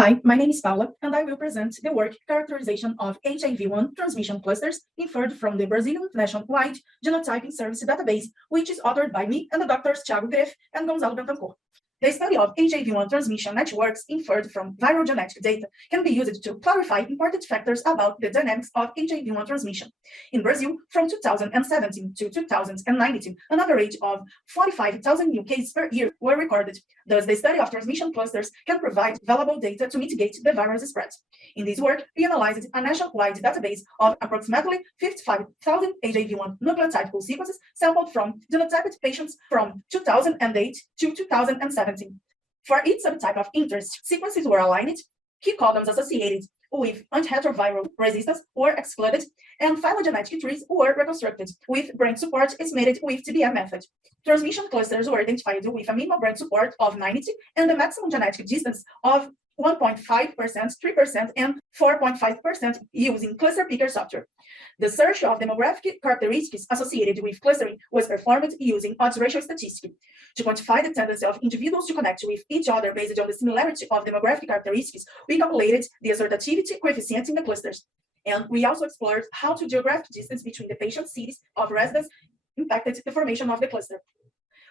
Hi, my name is Paula, and I will present the work Characterization of HIV-1 Transmission Clusters inferred from the Brazilian Nationwide Genotyping Service database, which is authored by me and the doctors Tiago, Gräf, and Gonzalo. The study of HIV-1 transmission networks inferred from viral genetic data can be used to clarify important factors about the dynamics of HIV-1 transmission. In Brazil, from 2017 to 2019, an average of 45,000 new cases per year were recorded. Thus, the study of transmission clusters can provide valuable data to mitigate the virus spread. In this work, we analyzed a nationwide database of approximately 55,000 HIV-1 nucleotide pool sequences sampled from genotyped patients from 2008 to 2017. For each subtype of interest, sequences were aligned, key columns associated with antiretroviral resistance were excluded, and phylogenetic trees were reconstructed, with brand support estimated with TBM method. Transmission clusters were identified with a minimal brand support of 90 and the maximum genetic distance of 1.5%, 3%, and 4.5% using cluster picker software. The search of demographic characteristics associated with clustering was performed using odds ratio statistics. To quantify the tendency of individuals to connect with each other based on the similarity of demographic characteristics, we calculated the assortativity coefficient in the clusters. And we also explored how the geographic distance between the patient cities of residence impacted the formation of the cluster.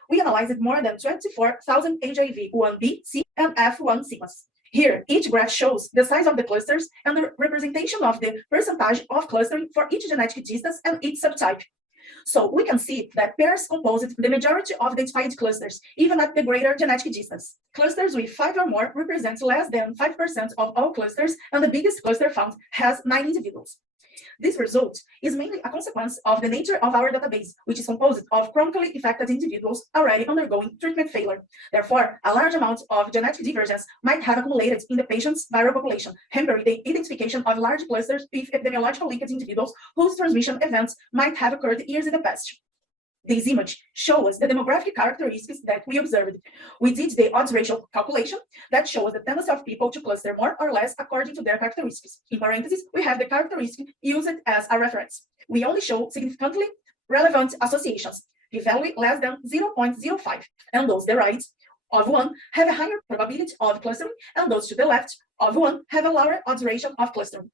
We analyzed more than 24,000 HIV-1B, C, and F1 sequences. Here, each graph shows the size of the clusters and the representation of the percentage of clustering for each genetic distance and each subtype. So we can see that pairs composed the majority of identified clusters, even at the greater genetic distance. Clusters with 5 or more represent less than 5% of all clusters, and the biggest cluster found has 9 individuals. This result is mainly a consequence of the nature of our database, which is composed of chronically infected individuals already undergoing treatment failure. Therefore, a large amount of genetic divergence might have accumulated in the patient's viral population, hampering the identification of large clusters with epidemiological linked individuals whose transmission events might have occurred years in the past. This image shows the demographic characteristics that we observed. We did the odds ratio calculation that shows the tendency of people to cluster more or less according to their characteristics. In parentheses, we have the characteristic used as a reference. We only show significantly relevant associations, p-value less than 0.05, and those the right of 1 have a higher probability of clustering, and those to the left of 1 have a lower odds ratio of clustering.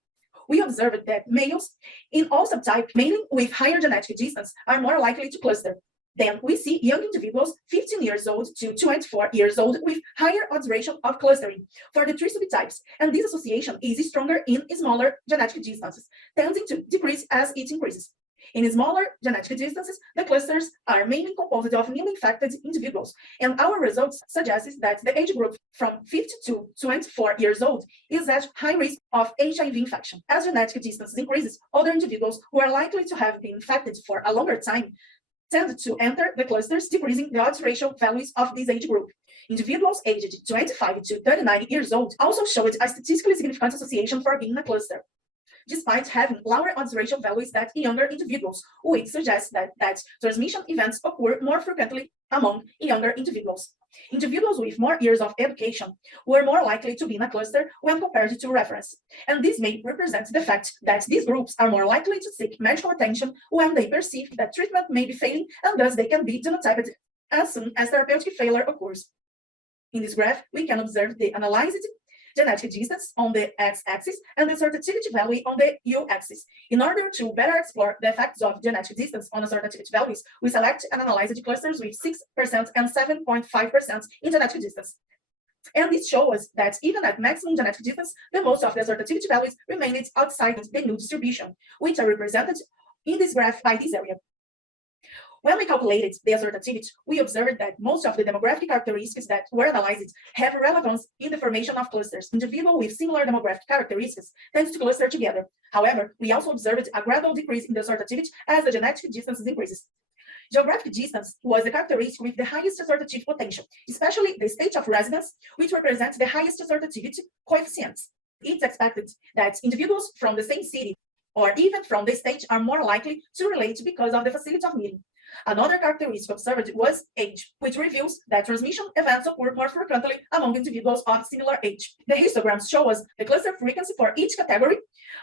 We observed that males in all subtypes, mainly with higher genetic distance, are more likely to cluster. Then we see young individuals 15 years old to 24 years old with higher odds ratio of clustering for the 3 subtypes, and this association is stronger in smaller genetic distances, tending to decrease as it increases. In smaller genetic distances, the clusters are mainly composed of newly infected individuals, and our results suggest that the age group from 50 to 24 years old is at high risk of HIV infection. As genetic distance increases, other individuals who are likely to have been infected for a longer time tend to enter the clusters, decreasing the odds ratio values of this age group. Individuals aged 25 to 39 years old also showed a statistically significant association for being in a cluster, despite having lower odds ratio values than younger individuals, which suggests that transmission events occur more frequently among younger individuals. Individuals with more years of education were more likely to be in a cluster when compared to reference, and this may represent the fact that these groups are more likely to seek medical attention when they perceive that treatment may be failing, and thus they can be genotyped as soon as therapeutic failure occurs. In this graph, we can observe the analyzed genetic distance on the x-axis and the assortativity value on the u-axis. In order to better explore the effects of genetic distance on assortativity values, we select and analyze the clusters with 6% and 7.5% in genetic distance. And this shows us that even at maximum genetic distance, the most of the assortativity values remained outside the new distribution, which are represented in this graph by this area. When we calculated the assortativity, we observed that most of the demographic characteristics that were analyzed have relevance in the formation of clusters. Individuals with similar demographic characteristics tend to cluster together. However, we also observed a gradual decrease in the assortativity as the genetic distance increases. Geographic distance was the characteristic with the highest assortative potential, especially the state of residence, which represents the highest assortativity coefficients. It's expected that individuals from the same city or even from the state are more likely to relate because of the facility of meeting. Another characteristic observed was age, which reveals that transmission events occur more frequently among individuals of similar age. The histograms show us the cluster frequency for each category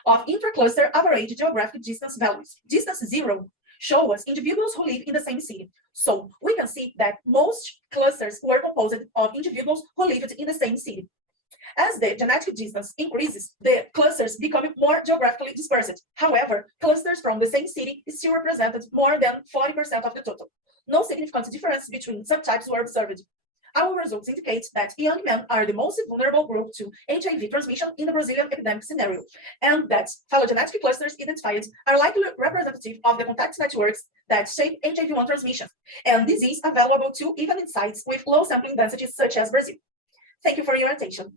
of intra-cluster average geographic distance values. Distance 0 show us individuals who live in the same city. So we can see that most clusters were composed of individuals who lived in the same city. As the genetic distance increases, the clusters become more geographically dispersed. However, clusters from the same city still represented more than 40% of the total. No significant difference between subtypes were observed. Our results indicate that young men are the most vulnerable group to HIV transmission in the Brazilian epidemic scenario, and that phylogenetic clusters identified are likely representative of the contact networks that shape HIV-1 transmission, and this is available to even in sites with low sampling densities such as Brazil. Thank you for your attention.